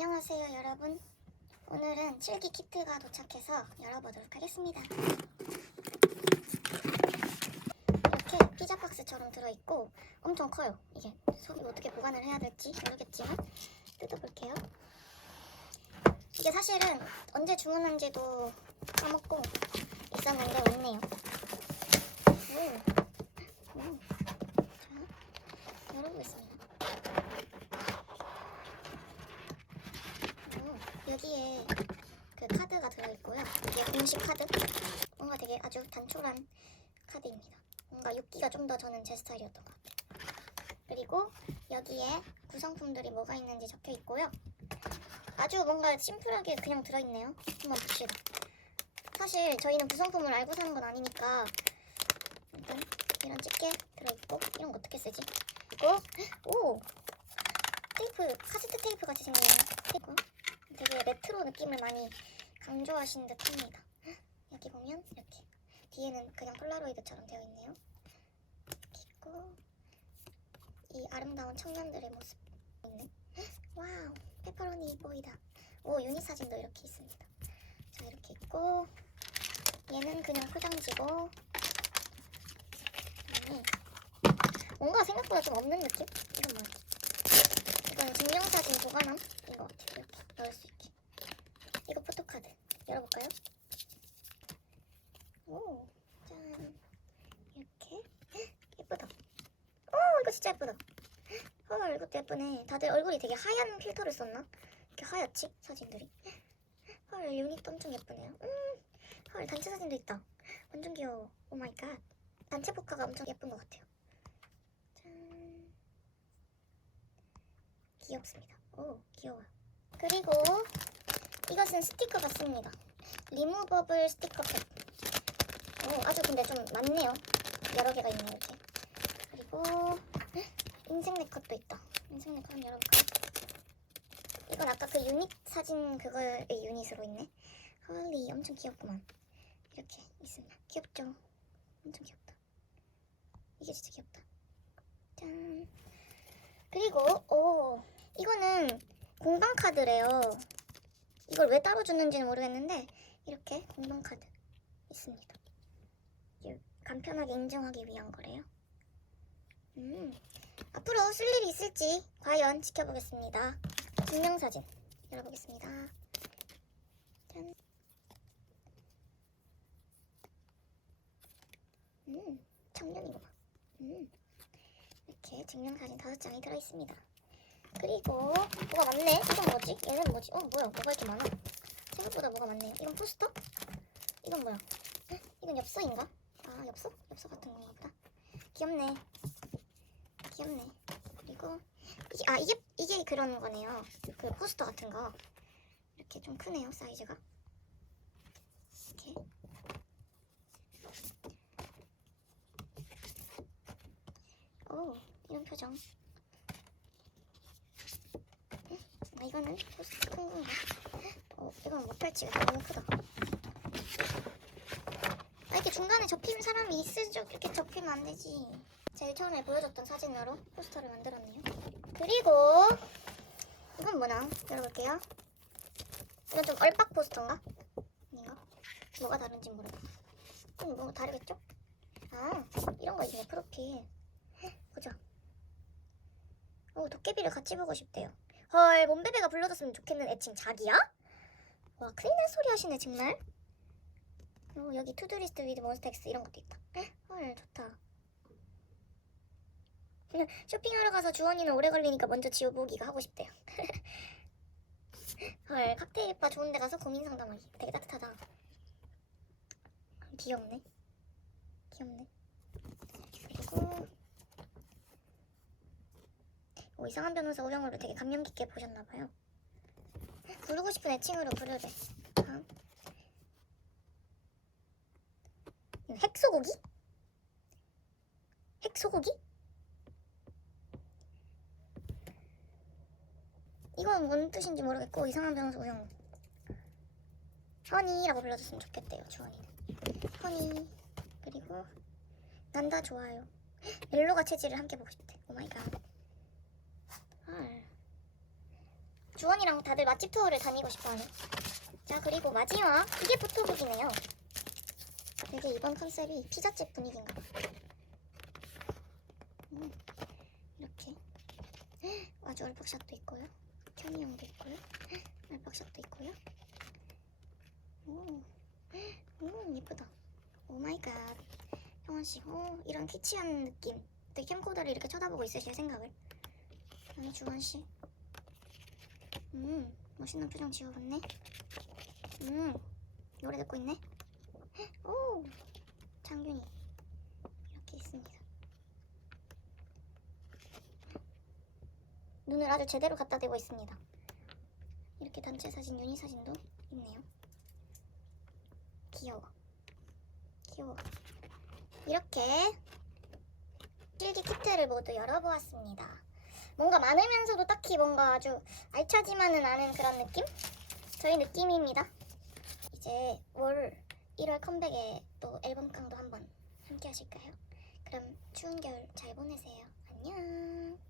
안녕하세요 여러분. 오늘은 7기 키트가 도착해서 열어보도록 하겠습니다. 이렇게 피자 박스처럼 들어있고 엄청 커요. 이게 속에 어떻게 보관을 해야 될지 모르겠지만 뜯어볼게요. 이게 사실은 언제 주문한지도 까먹고 있었는데 왔네요. 오. 오. 자 열어보겠습니다 어, 여기에 그 카드가 들어있고요. 이게 공식 카드. 뭔가 되게 아주 단촐한 카드입니다. 뭔가 6기가 좀 더 저는 제 스타일이었던 것 같아요. 그리고 여기에 구성품들이 뭐가 있는지 적혀 있고요. 아주 뭔가 심플하게 그냥 들어있네요. 한번 봅시다. 사실 저희는 구성품을 알고 사는 건 아니니까 일단 이런 집게 들어있고 이런 거 어떻게 쓰지? 그리고 오 테이프 카세트 테이프 같이 생긴 테이프 되게 레트로 느낌을 많이 강조하신 듯 합니다. 여기 보면 이렇게 뒤에는 그냥 폴라로이드처럼 되어 있네요. 이렇게 있고 이 아름다운 청년들의 모습 있네. 와우 페퍼로니 보이다. 오 유닛 사진도 이렇게 있습니다. 자 이렇게 있고 얘는 그냥 포장지고 뭔가 생각보다 좀 없는 느낌? 이건 뭐지? 이건 증명사진 보관함인 것 같아요. 넣을 수 있게. 이거 포토카드 열어볼까요? 오, 짠. 이렇게 예쁘다. 오, 이거 진짜 예쁘다. 헐, 이것도 예쁘네. 다들 얼굴이 되게 하얀 필터를 썼나? 이렇게 하얗지 사진들이. 헐, 유닛도 엄청 예쁘네요. 음, 헐, 단체 사진도 있다. 완전 귀여워. 오 마이 갓. 단체 포카가 엄청 예쁜 것 같아요. 짠. 귀엽습니다. 오, 귀여워요. 그리고 이것은 스티커 같습니다. 리무버블 스티커 팩. 오, 아주 근데 좀 많네요. 여러 개가 있네요, 이렇게. 그리고 인생 네컷도 있다. 인생 네컷 한번 열어볼까요? 이건 아까 그 유닛 사진 그거의 유닛으로 있네. 헐리, 엄청 귀엽구만. 이렇게 있습니다. 귀엽죠? 엄청 귀엽다. 이게 진짜 귀엽다. 짠. 그리고 오 이거는 공방 카드래요. 이걸 왜 따로 주는지는 모르겠는데 이렇게 공방 카드 있습니다. 간편하게 인증하기 위한 거래요. 음 앞으로 쓸 일이 있을지 과연 지켜보겠습니다. 증명사진 열어보겠습니다. 짠. 음 청년이구만. 음. 이렇게 증명사진 다섯 장이 들어있습니다. 그리고 뭐가 많네? 이건 뭐지? 얘는 뭐지? 어 뭐야? 뭐가 이렇게 많아? 생각보다 뭐가 많네요. 이건 포스터? 이건 뭐야? 헉, 이건 엽서인가? 아 엽서? 엽서 같은 보다. 귀엽네. 귀엽네. 그리고 이게 아 이게 이게 그런 거네요. 그 포스터 같은 거. 이렇게 좀 크네요 사이즈가. 이렇게. 오 이런 표정. 아, 이거는 큰 건가? 어, 이건 못 펼치겠다. 너무 크다. 아, 이렇게 중간에 접히는 사람이 있으죠. 이렇게 접히면 안 되지. 제일 처음에 보여줬던 사진으로 포스터를 만들었네요. 그리고 이건 뭐나 열어볼게요. 이건 좀 얼빡 포스터인가? 아닌가? 뭐가 다른지 모르겠어. 좀 뭔가 다르겠죠? 아, 이런 거 있네. 프로필. 보자. 어, 도깨비를 같이 보고 싶대요. 헐, 몸베베가 불러줬으면 좋겠는 애칭 자기야? 와, 큰일 날 소리 하시네, 정말. 어, 여기 투두리스트 위드 몬스타엑스 이런 것도 있다. 헐, 좋다. 쇼핑하러 가서 주원이는 오래 걸리니까 먼저 지워보기가 하고 싶대요. 헐, 칵테일 바 좋은 데 가서 고민 상담하기. 되게 따뜻하다. 귀엽네. 귀엽네. 그리고 오, 이상한 변호사 오영호를 되게 감명 깊게 보셨나봐요. 부르고 싶은 애칭으로 부르래. 다음. 핵소고기? 핵소고기? 이건 뭔 뜻인지 모르겠고 이상한 변호사 오영호. 허니라고 불러줬으면 좋겠대요 주원이는. 허니 그리고 난 다 좋아요. 멜로가 체질을 함께 보고 싶대. 오 마이 갓. 헐. 주원이랑 다들 맛집 투어를 다니고 싶어하는. 자 그리고 마지막 이게 포토북이네요. 되게 이번 컨셉이 피자집 분위기인가 봐. 음, 이렇게 아주 얼박샷도 있고요. 현이형도 있고요. 얼박샷도 있고요. 오, 음 예쁘다. 오 마이 갓. 형원 씨, 오 이런 키치한 느낌. 되게 캠코더를 이렇게 쳐다보고 있으실 생각을. 아니 주원 씨. 음 멋있는 표정 지어봤네. 음 노래 듣고 있네. 오 장균이 이렇게 있습니다. 눈을 아주 제대로 갖다 대고 있습니다. 이렇게 단체 사진, 유니 사진도 있네요. 귀여워. 귀여워. 이렇게 필기 키트를 모두 열어보았습니다. 뭔가 많으면서도 딱히 뭔가 아주 알차지만은 않은 그런 느낌? 저희 느낌입니다. 이제 올 1월 컴백에 또 앨범 깡도 한번 함께 하실까요? 그럼 추운 겨울 잘 보내세요. 안녕.